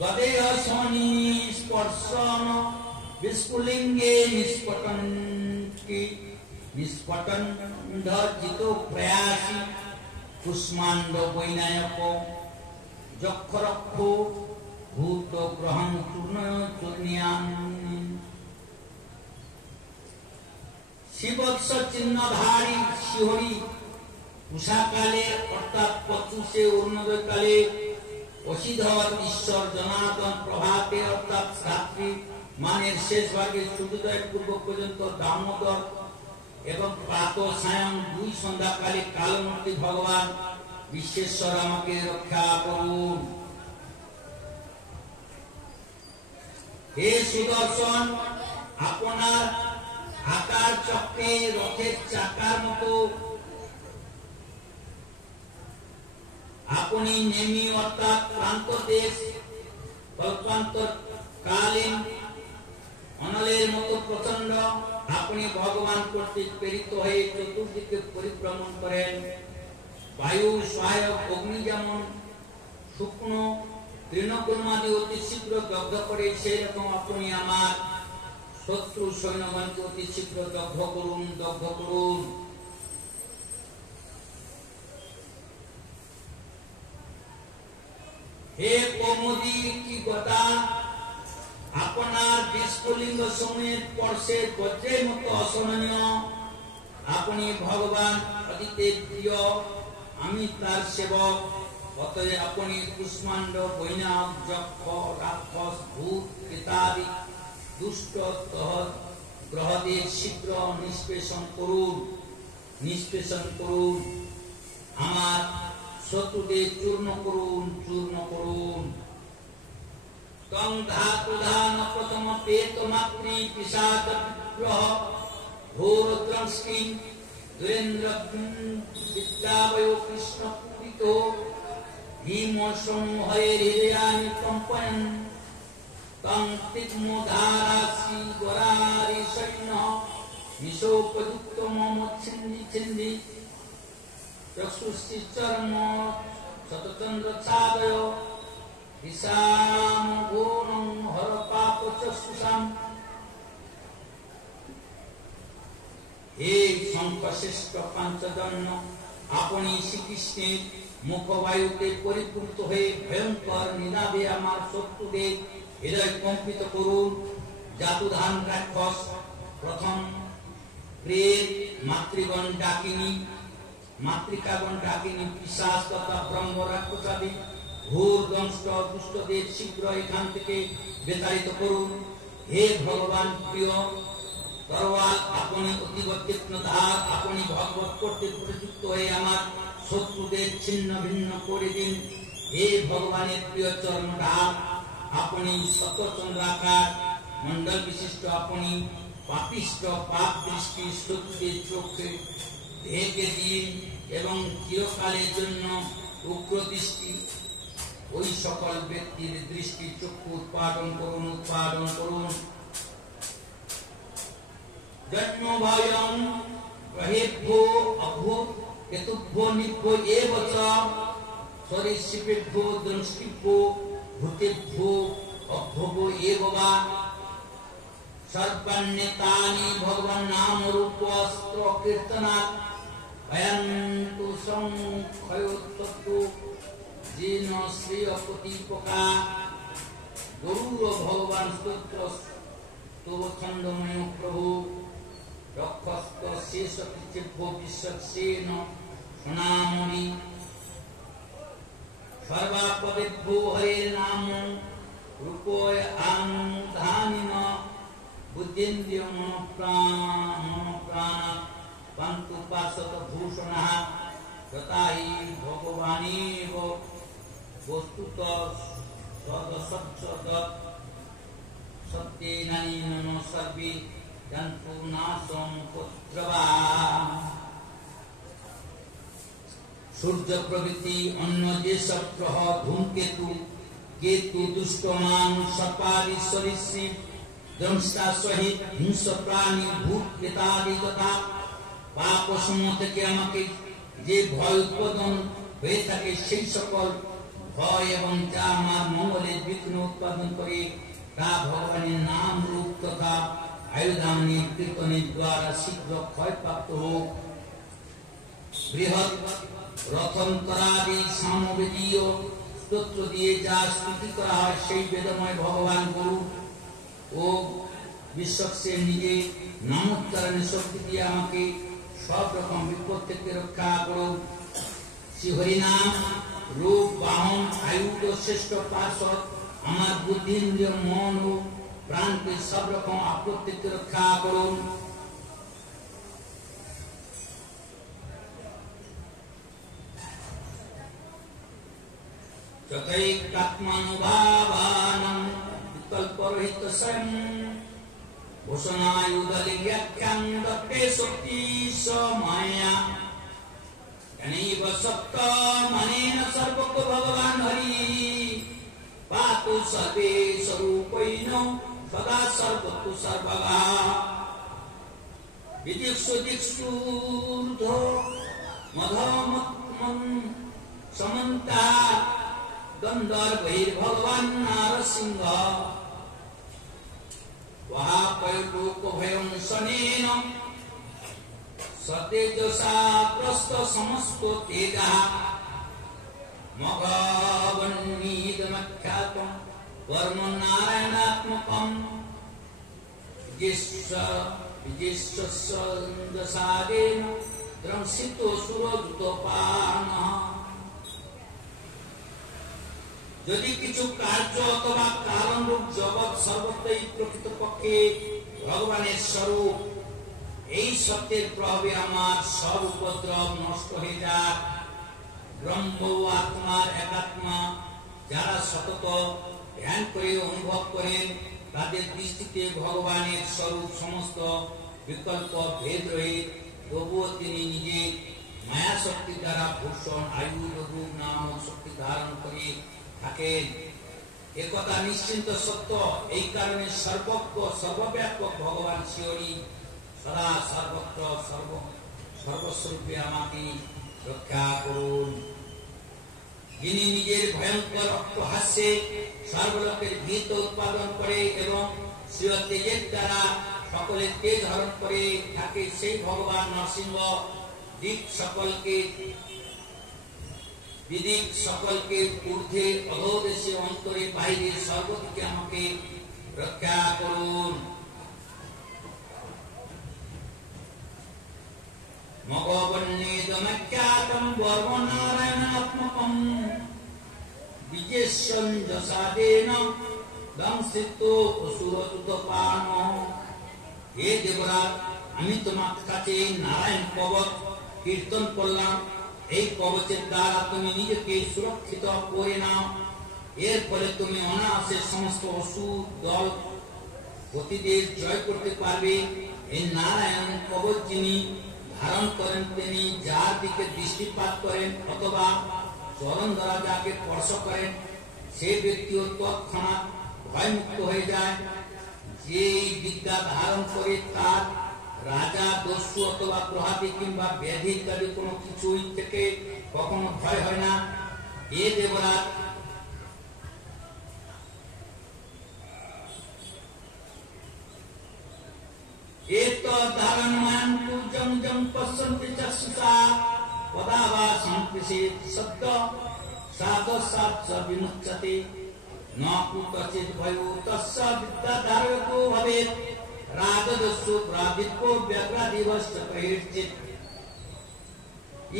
গদেহ শনি স্পর্শন বিস্ফুলিঙ্গে নিষ্পটন্ধ প্রয়াসী কুষ্মাণ্ড বৈনায়ক যক্ষরক্ষ ভূত গ্রহণ চূর্ণ চূর্ণিয়ান শিবৎস চিহ্নধারী শিহরি উষাকালে অর্থাৎ পচুষে অরুণোদয়কালে অসিধর ঈশ্বর জনার্দন প্রভাতে অর্থাৎ রাত্রি মানের শেষ ভাগে সূর্যোদয় পূর্ব পর্যন্ত দামোদর এবং প্রাত সায়ং দুই সন্ধ্যাকালে কালমূর্তি ভগবান বিশ্বেশ্বর আমাকে রক্ষা করুন। হে সুদর্শন, আপনার আকার চক্রে রথের চাকার মতো আপনি নেমি অর্থাৎ প্রান্ত দেশ কল্পান্তর কালীন অনলের মতো প্রচন্ড আপনি ভগবান কর্তৃক প্রেরিত হয়ে চতুর্দিকে পরিভ্রমণ করেন। বায়ু সহায়ক অগ্নি যেমন শুকনো তৃণকর্মাদি অতি শীঘ্র দগ্ধ করে সেই রকম আপনি আমার শত্রু সৈন্যগণকে অতি শীঘ্র দগ্ধ করুন। হে কৌমুদী কি গদা, আপনার বিস্ফুলিঙ্গ সময়ের স্পর্শে বজ্রের মতো অসহনীয়। আপনি ভগবান অদিতের প্রিয়, আমি তার সেবক। অতএব আপনি কুষ্মাণ্ড বৈনাক যক্ষ রাক্ষস ভূত প্রেতাদি দুষ্ট গ্রহদের শীঘ্র নিষ্পেষণ করুন। আমার শত্রুদের চূর্ণ করুন। তং ধাতুধান প্রথম পেত মাতৃ পিশাচ বিগ্রহ ঘোরদ্রংষ্টি দুরেন্দ্র বিদ্যাবয় কৃষ্ণ পূরিত ভীম সমূহে হৃদয়ানি কম্পয়ন তং তিগ্মধারাসি গরারি সৈন্য নিশোপযুক্ত মম ছিন্দি চক্ষুষি চর্ম শতচন্দ্র ছাদয় বিশাম গুণং হর পাপ চক্ষুষাম। হে শঙ্খশ্রেষ্ঠ পাঞ্চজন্য, আপনি শ্রীকৃষ্ণের মুখবায়ুতে পরিপূর্ত হয়ে ভয়ঙ্কর নিনাদে আমার শত্রুদের হৃদয় কম্পিত করুন। জাতুধান রাক্ষস প্রথম প্রেত মাতৃকাগণ ডাকিনী পিশাচ তথা ব্রহ্ম রাক্ষসাদি ঘোর দংষ্ট দুষ্টদের শীঘ্র এখান থেকে বিতাড়িত করুন। হে ভগবান প্রিয় তরোয়াল, আপনি অতীব তীক্ষ্ণধার, আপনি ভগবত কর্তৃক প্রযুক্ত হয়ে আমার শত্রুদের ছিন্ন ভিন্ন করে দিন। হে ভগবানের প্রিয় চর্মঢাল, আপনি শতচন্দ্রাকার মন্ডল বিশিষ্ট, আপনি পাপিষ্ট পাপ দৃষ্টি শত্রুদের চোখে ঢেকে দিন এবং চিরকালের জন্য উগ্র দৃষ্টি ওই সকল ব্যক্তির দৃষ্টি চক্ষু উৎপাদন করুন। জন্ম ভয়ং গ্রহেভ্যো অভূত কেতুভ্যো নিভ্যো এব চ সরীসৃপেভ্যো দংষ্টিভ্যো ভূতেভ্যো অভ্যভো এব বা সর্বান্যেতানি ভগবান নাম রূপ অস্ত্র কীর্তনাৎ ভয়ন্তু সংক্ষয়োত্তু যেন শ্রেয় প্রতিপকা। গরুর ভগবান স্তোত্র স্তব খণ্ডময় প্রভু রক্ষস্ত শেষ কৃতেভ্য বিশ্বসেন সনামনি সর্বাপদেভ্যো হরে নাম রূপয় আনুধানিন বুদ্ধিন্দ্রিয় মম প্রাণ পান্তু পাশত ভূষণা তথাহি ভগবানেব বস্তুত সদসৎ সত্যেনানি নন সর্বে জন্তু নাশং পুত্রবা। সূর্য প্রভৃতি অন্য যেসব গ্রহ ধূমকেতু কেতু দুষ্টমান সপারি সরীসৃপ দ্রংষ্টা সহিত হিংস্র প্রাণী ভূত প্রেতাদি তথা পাপ সমূহ থেকে আমাকে যে ভয় উৎপাদন হয়ে থাকে সেই সকল ভয় এবং যা আমার মঙ্গলের বিঘ্ন উৎপাদন করে তা ভগবানের নাম রূপ তথা আয়ুধামনি কীর্তনের দ্বারা শীঘ্র ক্ষয়প্রাপ্ত হোক। বৃহৎ রথন্তরাদি সামবেদীয় স্তোত্র দিয়ে যা স্তুতি করা হয় সেই বেদময় ভগবান গুরু ও বিশ্বসের নিজে নামোচ্চারণের শক্তি দিয়ে আমাকে সব রকম বিপদ থেকে রক্ষা করো। শ্রী হরিনাম রূপ বাহন আয়ুধ শ্রেষ্ঠ পার্শ্বদ আমার বুদ্ধিন্দ্রিয় মন ও প্রাণকে সব রকম আপদ থেকে রক্ষা করুন। তথৈকাত্মানুভাবানাং বিকল্পরহিত স্বয়ং ভূষণায়ুধলিঙ্গ্যাখ্যাং দত্তে শক্তি সময়া জ্ঞানৈব সপ্ত মনেন সর্বজ্ঞ ভগবান হরি পাতু সর্বে স্বরূপৈন সদা সর্বতু সর্বগা। বিদিক্ষু দিক্ষুর্ধ মধমত্মং সমন্তা গন্ধর্বৈর ভগবান নারসিংহ ওহাপয়লোকভয়ং শনেন সতেজসা প্রস্থ সমস্ত তেজঃ মঘবন্নিদমখ্যাতং কর্ম নারায়ণাত্মকং বিজিষ্যসন্দসাদেন দ্রংসিতো সুরদূতপানঃ। যদি কিছু কার্য অথবা কারণ রূপ জগৎ সর্বত্রই প্রকৃতপক্ষে ভগবানের স্বরূপ, এই সত্যের প্রভাবে আমার সব উপদ্রব নষ্ট হয়ে যাক। ব্রহ্ম আত্মার একাত্মা যারা সতত ধ্যান করে অনুভব করেন তাদের দৃষ্টিতে ভগবানের স্বরূপ সমস্ত বিকল্প ভেদ রয়ে তবুও তিনি নিজে মায়া শক্তি দ্বারা ভূষণ আয়ু রূপ নামক শক্তি ধারণ করে থাকেন। একথা নিশ্চিন্ত সত্য। এই কারণে সর্বজ্ঞ সর্বব্যাপক ভগবান শ্রী সদা সর্বত্র সর্বস্বরূপে আমাকে রক্ষা করুন। যিনি নিজের ভয়ঙ্কর অট্টহাস্যে সর্বলোকের ভীত উৎপাদন করে এবং স্বীয় তেজের দ্বারা সকলের তেজ হরণ করে থাকে, সেই ভগবান নরসিংহ বিদিক সকলকে ঊর্ধ্বে অধোদেশে অন্তরে বাইরে সর্বদিকে আমাকে রক্ষা করুন। মগবন্নেদমখ্যাতং বর্মনারায়ণাত্মকং বিজেষ্যঞ্জসাদেন দংসিতো অসুরদূতপানঃ। হে দেবরাজ, আমি তোমার কাছে নারায়ণ কবচ কীর্তন করলাম। এই কবচের দ্বারা তুমি নিজেকে সুরক্ষিত করে নাও। এর ফলে তুমি অনায়াসে সমস্ত অসুর দল গতিদের জয় করতে পারবে। এই নারায়ণ কবচ যিনি ধারণ করেন তিনি যার দিকে দৃষ্টিপাত করেন অথবা চরণ দ্বারা যাকে স্পর্শ করেন সেই ব্যক্তিও তৎক্ষণাৎ ভয়মুক্ত হয়ে যায়। যে এই বিদ্যা ধারণ করে তার রাজা, দস্যু অথবা প্রহাতি কিংবা ব্যাধি ইত্যাদি কোনো কিছুই থেকে কখনো ভয় হয় না। এ দেবরাজ, ধারণমান পূজং জং পশ্যন্তি চক্ষুষা পদাবাসং কৃষিত শব্দ সাধসাৎ বিমুচ্যতে ন কুতচিৎ ভয়ো তস্য বিদ্যাধারকো ভবেৎ রাজদস্যু প্রাদিত্য ব্যগ্রাদিবশ্চ কৈর্চিৎ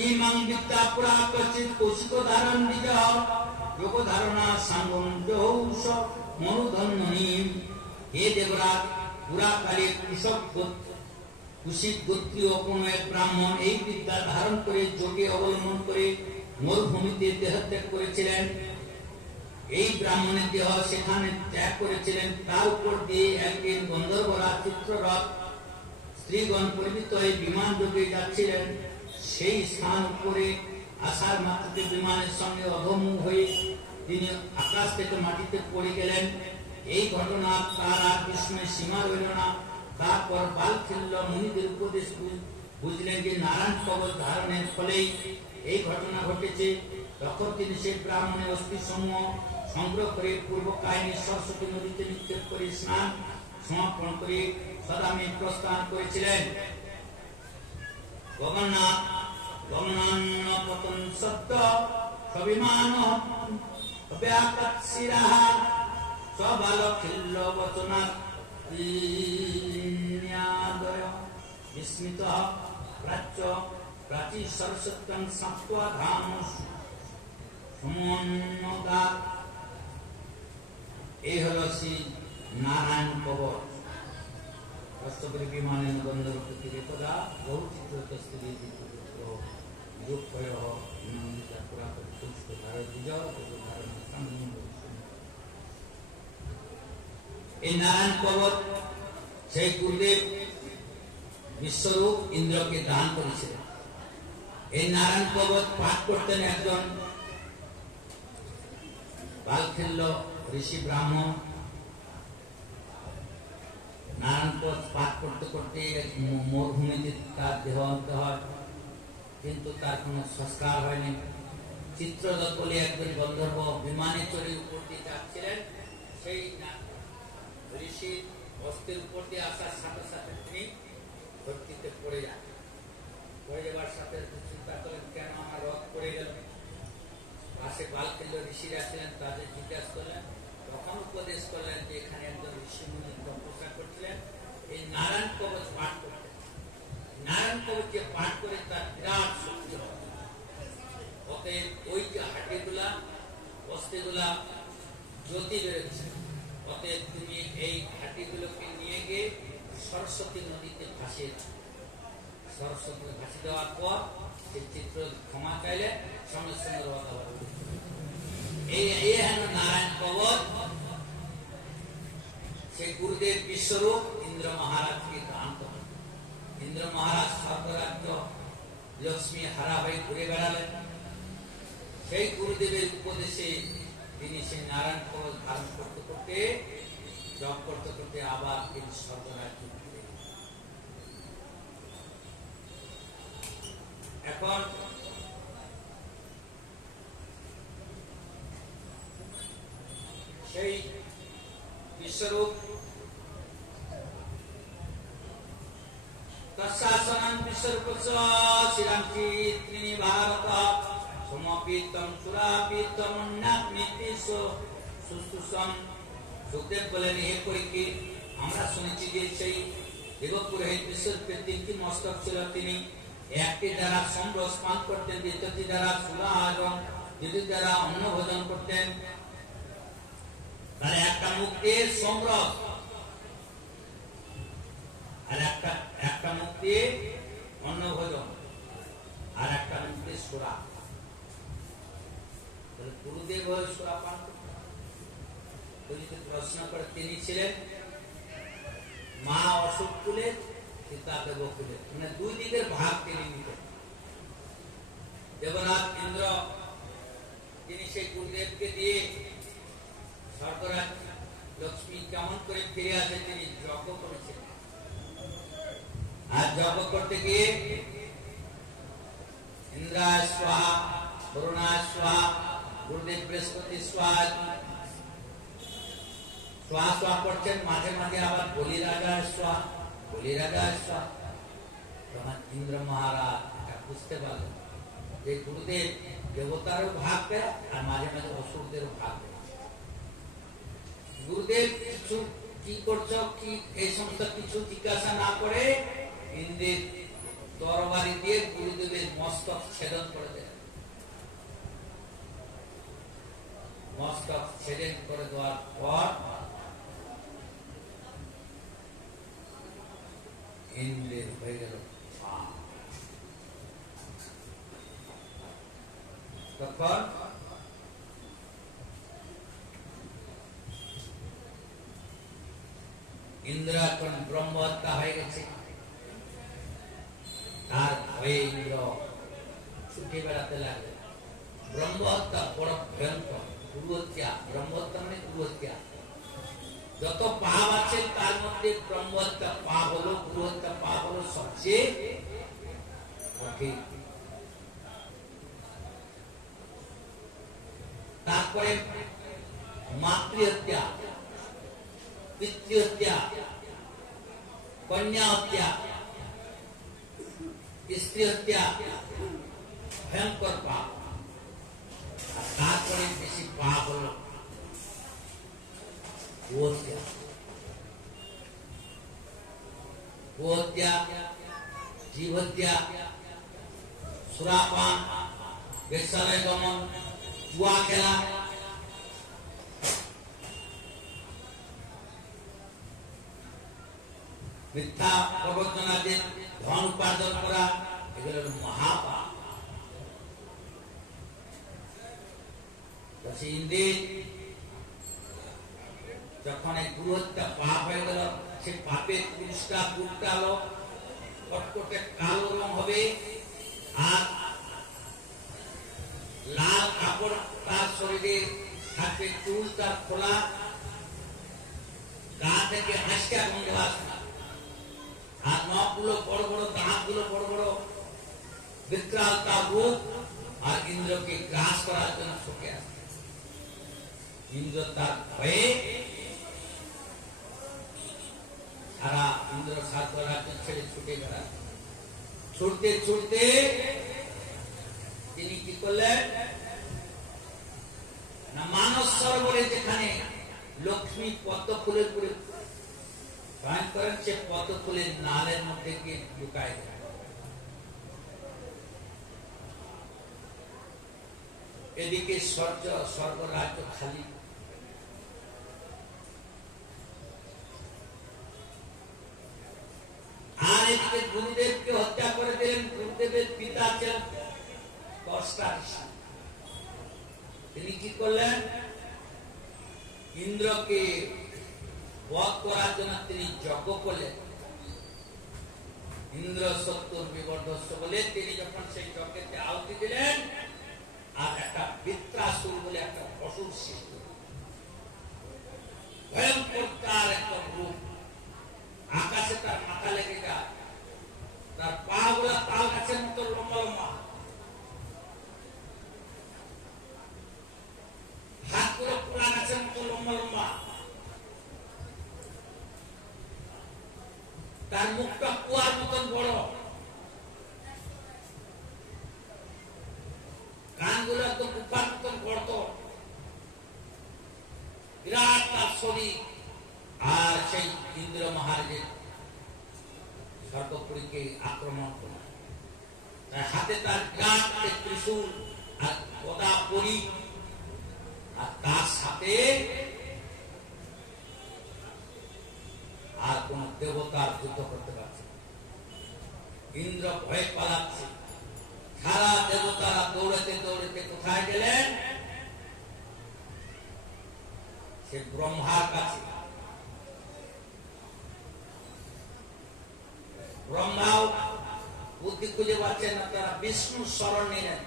ইমং বিদ্যা পুরা কচিৎ কৌশিক ধারণ নিজ যোগ ধারণা সাঙ্গম জহৌষ মনুধন্যনীম। হে দেবরাজ, পুরাকালে কুশিক গোত্রীয় কোন এক ব্রাহ্মণ এই বিদ্যা ধারণ করে যোগে অবলম্বন করে মরুভূমিতে দেহত্যাগ করেছিলেন। এই ব্রাহ্মণের দেহ সেখানে ত্যাগ করেছিলেন। তার উপর দিয়ে একদিন গন্ধর্বরা চিত্ররথ স্ত্রীগণ পরিমিত হয়ে বিমান যোগে যাচ্ছিলেন। সেই স্থান উপরে আসার মাত্রকে বিমানের সঙ্গে অধমুখ হয়ে তিনি আকাশ থেকে মাটিতে পড়ে গেলেন। এই ঘটনা তার আর বিস্ময়ের সীমা রইল না। তারপর বালখিল্য মুনিদের উপদেশ বুঝলেন যে নারায়ণ কবচ ধারণের ফলেই এই ঘটনা ঘটেছে। তখন তিনি সেই ব্রাহ্মণের অস্থি সমূহ সংগ্রহ করে পূর্ব কাহিনী সরস্বতী নদীতে নিক্ষেপ করে স্নান সমাপন করে সদামে প্রস্থান করেছিলেন। গগন্নাথ গমনান্ন পতন সত্য সবিমান ব্যাকট শিরাহ সবালখিল্য বচনা বিস্মিত প্রাচ্য প্রাচী সরস্বত্যং সাত্ত্বা ধাম সমন্নদা। এই হলো শ্রী নারায়ণ কবচ। কষ্টপরি বিমানে নগন্ধর প্রতিরেকদা বহু চিত্রতস্তুতি চিত্রপুত্র যোগপয় নন্দিতা পুরাতন পুষ্প ধারণ বিজয় ধারণ। এই নারায়ণ কবচ সেই গুরুদেব বিশ্বরূপ ইন্দ্রকে দান করেছিলেন। এই নারায়ণ কবচ পাঠ করতেন একজন বালখিল্য ঋষি ব্রাহ্মণ। নারায়ণ কবচ পাঠ করতে করতে মরুভূমিতে তার দেহান্ত হয়, কিন্তু তার কোন সংস্কার হয়নি। চিত্রদত্ত বলে একজন গন্ধর্ব বিমানে চড়ে উপর দিয়ে যাচ্ছিলেন। সেই ঋষির অস্থির উপর দিয়ে আসার সাথে সাথে তিনি ভক্তিতে পড়ে যান। পড়ে যাওয়ার সাথে চিন্তা করেন, কেন আমার রথ পড়ে গেল? পাশে বালখিল্য ঋষিরা ছিলেন, তাদের জিজ্ঞাসা করলেন। তখন উপদেশ করলেন যে এখানে একজন ঋষি মুনি তপস্যা করছিলেন, এই নারায়ণ কবচ পাঠ করতেন। নারায়ণ কবচ যে পাঠ করে তার বিরাট শক্তি হয়। অতএব ওই যে হাঁটিগুলা অস্থিগুলা জ্যোতি বেরোচ্ছে। অতএব তুমি এই হাঁটিগুলোকে নিয়ে গিয়ে সরস্বতী নদীতে ভাসিয়ে দাও। সরস্বতী ভাসি দেওয়ার পর সেই চিত্র ক্ষমা চাইলে সঙ্গে সঙ্গে রথ আবার এই নারায়ণ কবচ সেই গুরুদেব বিশ্বরূপ ইন্দ্র মহারাজকে দান করেন। ইন্দ্র মহারাজ স্বর্গরাজ্য লক্ষ্মী হারা হয়ে ঘুরে বেড়ালেন। সেই গুরুদেবের উপদেশে তিনি সেই নারায়ণ কবচ ধারণ করতে করতে জপ করতে করতে আবার তিনি স্বর্গরাজ্য ফিরে গেলেন। এখন সেই বিশ্বরূপ তৎশাসনং বিশ্বরূপস্য শ্রীরামকৃষ্ণ ভারত সমপিতং সুরাপিতং অন্যাত্মিতি সুসুসং। সুখদেব বলেন, হে পরীক্ষিত, আমরা শুনেছি যে সেই দেবপুরোহিত বিশ্বরূপের তিনটি মস্তক ছিল। তিনি একটি দ্বারা সমরস পান করতেন, দ্বিতীয়টি দ্বারা সুরা এবং দ্বিতীয় দ্বারা অন্ন ভোজন করতেন। তাহলে একটা মুখ দিয়ে সমরস আর একটা মুখ দিয়ে অন্ন ভোজন আর একটা মুখ দিয়ে সুরা। গুরুদেব হয়ে সুরা পান করতেন। প্রশ্ন করে তিনি ছিলেন মা অশোক কুলের পিতা দেবকুলের, মানে দুই দিকের ভাগ তিনি নিতেন। দেবরাজ ইন্দ্র তিনি সেই গুরুদেবকে দিয়ে স্বর্গরাজ লক্ষ্মী কেমন করে ফিরে আসে তিনি যজ্ঞ করেছিলেন। আর যজ্ঞ করতে গিয়ে ইন্দ্রায় স্বাহা, বরুণায় স্বাহা, গুরুদেব বৃহস্পতি স্বাহা স্বাহা স্বাহা করছেন। মাঝে মাঝে আবার বলি রাজায় স্বাহা, বলি রাজায় স্বাহা। তখন ইন্দ্র মহারাজ এটা বুঝতে পারলেন যে গুরুদেব দেবতারও ভাগ দেয় আর মাঝে মাঝে অসুরদেরও ভাগ দেয়। গুরুদেব কিছু কি করছো কি এই সমস্ত কিছু জিজ্ঞাসা না করে ইন্দ্রের তরবারি দিয়ে গুরুদেবের মস্তক ছেদন করে দেয়। মস্তক ছেদন করে দেওয়ার পর ইন্দ্রের হয়ে গেল। তখন ইন্দ্র এখন ব্রহ্মহত্যা হয়ে গেছে। তার ভয়ে ইন্দ্র ছুটে বেড়াতে লাগবে। ব্রহ্মহত্যা বড় ভয়ঙ্কর, গুরুহত্যা। ব্রহ্মহত্যা মানে গুরুহত্যা। যত পাপ আছে তার মধ্যে ব্রহ্মহত্যা পাপ হলো, গুরুহত্যা পাপ হলো সবচেয়ে কঠিন। তারপরে মাতৃহত্যা, পিতৃহত্যা, কন্যা হত্যা, স্ত্রী হত্যা ভয়ঙ্কর পাপ। আর তারপরে বেশি পাপ হলো গোহত্যা। গোহত্যা, জীবহত্যা, সুরাপান, বেশ্যালয় গমন, জুয়া খেলা, মিথ্যা প্রবচনা দিয়ে ধন উপার্জন করা, এগুলো মহাপাপ। ইন্দ্রির যখন এই গুরুহত্যা পাপ হয়ে গেল, সে পাপের পুরুষটা বুকটালো কটকটে কালো রং হবে, আর লাল কাপড় তার শরীরে থাকবে, চুল তার খোলা, গা থেকে হাসকা গন্ধ আসবে, আর নখগুলো বড় বড়, দাঁতগুলো বড় বড়, বিকরাল তার রূপ, আর ইন্দ্রকে গ্রাস করার জন্য ছুটে আসবে। ইন্দ্র তার ভয়ে সারা ইন্দ্র সার্থ রাজ্য ছেড়ে ছুটে বেড়ান। ছুটতে ছুটতে তিনি কি করলেন না, মানস সরোবরে যেখানে লক্ষ্মী পদ্ম ফুলের উপরে শয়ন করেন, সে পদ্ম ফুলের নালের মধ্যে গিয়ে লুকায় যায়। এদিকে স্বর্গ রাজ্য খালি। আর এদিকে গুরুদেবকে হত্যা করে দিলেন। গুরুদেবের পিতা ছিলেন দশটা ঋষি। তিনি কি করলেন, ইন্দ্রকে বধ করার জন্য তিনি যজ্ঞ করলেন। ইন্দ্র সত্তর বিবর্ধস্য বলে তিনি যখন সেই যজ্ঞেতে আহুতি দিলেন, আর একটা বৃত্রাসুর বলে একটা অসুর সৃষ্টি, ভয়ঙ্কর তার একটা রূপ, আকাশে তার মাথা লেগে যায়, তার পা গুলা তাল গাছের মতো লম্বা লম্বা, হাতগুলো পোড়া গাছের মতো লম্বা লম্বা, তার মুখটা কুয়ার মতন বড়, কানগুলো একদম কুপার মতন গর্ত, বিরাট তার শরীর। আর সেই ইন্দ্র মহারাজের স্বর্গপুরীকে আক্রমণ করে, তার হাতে তার বিরাট ত্রিশূল আর গদা পরি, আর তার সাথে আর কোন দেবতার যুদ্ধ করতে পারছে। ইন্দ্র ভয় পালাচ্ছে। সারা দেবতারা দৌড়াতে দৌড়াতে কোথায় গেলেন, সে ব্রহ্মার কাছে। ব্রহ্মাও বুদ্ধি খুঁজে পাচ্ছেন না, তারা বিষ্ণুর শরণ নিলেন,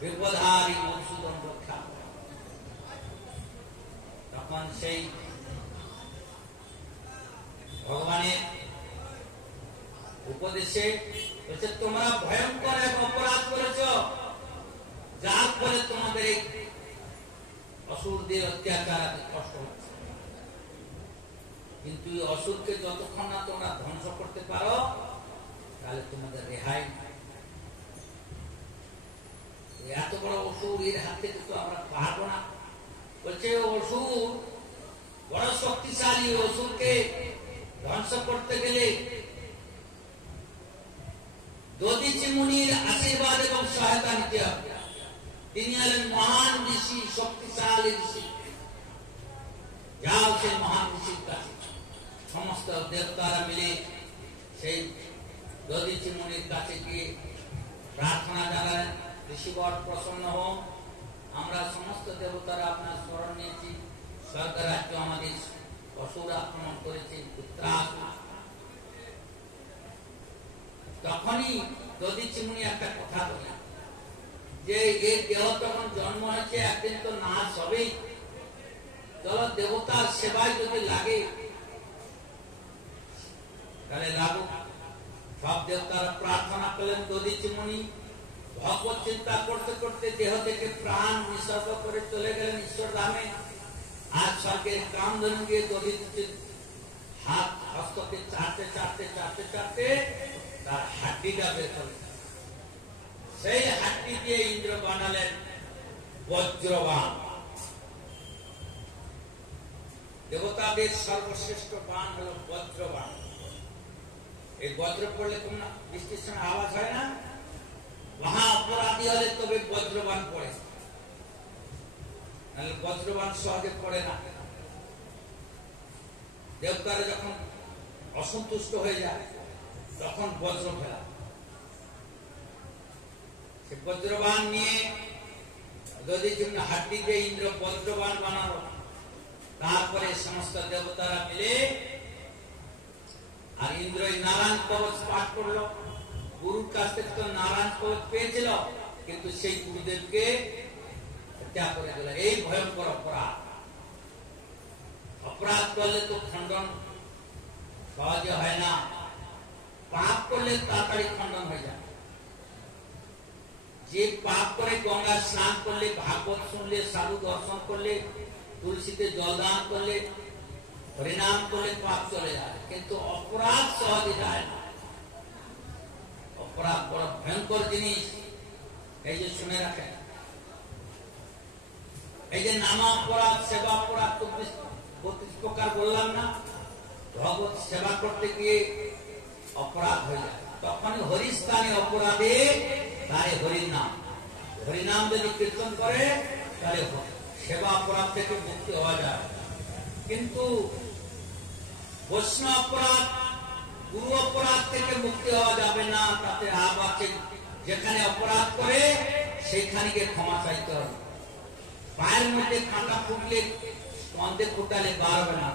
বিপদহারী মধুসূদন রক্ষা। তখন সেই ভগবানের উপদেশে বলছে, তোমরা ভয়ঙ্কর এক অপরাধ করেছ, যার ফলে তোমাদের এই অসুরদের অত্যাচার কষ্ট হচ্ছে। কিন্তু অসুরকে যতক্ষণ না তোমরা ধ্বংস করতে পারো, তাহলে তোমাদের রেহাই। এত বড় অসুর, এর হাত থেকে তো আমরা পারবো না। বলছে অসুর বড় শক্তিশালী, অসুরকে ধ্বংস করতে গেলে দধিচি মুনির আশীর্বাদ এবং সহায়তা নিতে হবে। তিনি হলেন মহান ঋষি, শক্তিশালী ঋষি। যাও সেই মহান ঋষির কাছে। সমস্ত দেবতারা মিলে সেই দধিচি মুনির কাছে গিয়ে প্রার্থনা জানালেন, ঋষিবর প্রসন্ন হোক, আমরা সমস্ত দেবতারা আপনার স্মরণ নিয়েছি, স্বর্গ রাজ্য আমাদের অসুর আক্রমণ করেছে, তখনই দধিচি মুনি একটা কথা বললেন যে এই দেহ যখন জন্ম হয়েছে, একদিন তো নাশ হবেই, চলো দেবতার সেবায় যদি লাগে তাহলে লাগুক। সব দেবতারা প্রার্থনা করলেন। দধিচি মুনি ভগবত চিন্তা করতে করতে দেহ থেকে প্রাণ নিঃসর্গ করে চলে গেলেন ঈশ্বর ধামে। আর স্বর্গের কামধনু দিয়ে দধিত হাত হস্তকে চাটতে চাটতে চাটতে চাটতে তার হাড্ডিটা বের করলেন। সেই হাড্ডি দিয়ে ইন্দ্র বানালেন বজ্রবাণ। দেবতাদের সর্বশ্রেষ্ঠ বাণ হল বজ্রবাণ। এই বজ্র পড়লে তোমরা বৃষ্টির সময় আওয়াজ হয় না? মহা অপরাধী হলে তবে বজ্রবাণ পড়ে, নাহলে বজ্রবাণ সহজে পড়ে না। দেবতারা যখন অসন্তুষ্ট হয়ে যায় তখন বজ্র ফেলা। সে বজ্রবাণ নিয়ে যদি হাড্ডি দিয়ে ইন্দ্র বজ্রবাণ বানালো, তারপরে সমস্ত দেবতারা মিলে আর ইন্দ্র নারায়ণ কবচ পাঠ করলো। গুরুর কাছ থেকে তো নারায়ণ কবচ পেয়েছিল, কিন্তু সেই গুরুদেবকে হত্যা করে দিল। এই ভয়ঙ্কর অপরাধ। অপরাধ করলে তো খণ্ডন সহজে হয় না, পাপ করলে তাড়াতাড়ি খণ্ডন হয়ে যায়। যে পাপ করে গঙ্গা স্নান করলে, ভাগবত শুনলে, সাধু দর্শন করলে, তুলসীতে জলদান করলে, হরিনাম করলে পাপ চলে যায়, কিন্তু অপরাধ সহজে যায় না। অপরাধ বড় ভয়ঙ্কর জিনিস। এই যে শুনে রাখেন, এই যে নামা অপরাধ, সেবা অপরাধ 32 প্রকার বললাম না? ভগবত সেবা করতে গিয়ে অপরাধ হয়ে যায়, তখন হরিস্থানে অপরাধে তারে হরিনাম। হরিনাম যদি কীর্তন করে তাহলে সেবা অপরাধ থেকে মুক্তি হওয়া যায়। কিন্তু বৈষ্ণব অপরাধ, গুরু অপরাধ থেকে মুক্তি হওয়া যাবে না। তাতে আবার যেখানে অপরাধ করে সেইখানে গিয়ে ক্ষমা চাইতে হবে। পায়ের মধ্যে কাঁটা ফুটলে স্কন্ধে ফুটালে বার হবে না,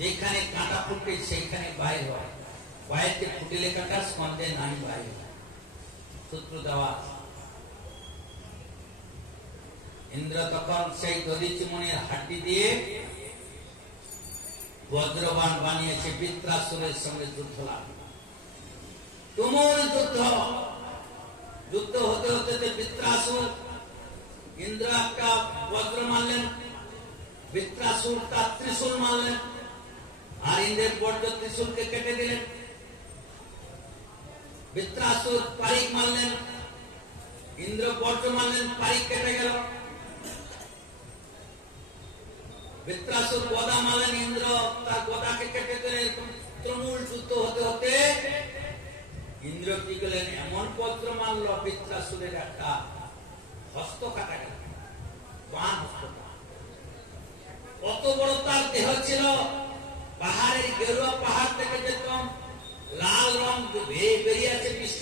যেখানে কাঁটা ফুটলে সেইখানে বাইর হয়। বাইরে ফুটিলে কাঁটা, স্কন্ধে নাই বাইর। সূত্র দেওয়া। ইন্দ্র তখন সেই দধিচুমনির হাড্ডি দিয়ে বজ্রবাণ বানিয়েছে। বৃত্রাসুরের সঙ্গে যুদ্ধ লাগলো, তুমুল যুদ্ধ। যুদ্ধ হতে হতে বৃত্রাসুর, ইন্দ্র একটা বজ্র মারলেন, বৃত্রাসুর তার ত্রিশূল মারলেন, আর ইন্দ্রের বজ্র ত্রিশূলকে কেটে দিলেন। বৃত্রাসুর পারিক মারলেন, ইন্দ্র বজ্র মারলেন, পারিক কেটে গেল। বৃত্রাসুর গদা মারলেন, ইন্দ্র তার গদাকে কেটে দিলেন। তুমুল যুদ্ধ হতে হতে ইন্দ্র কি গেলেন, এমন বজ্র মারল, বৃত্রাসুরের একটা হস্ত কাটা গেল, বাঁ হস্ত। কত বড় তার দেহ ছিল! পাহাড়ের গেরুয়া পাহাড় থেকে যেরকম লাল রং বেরিয়ে আছে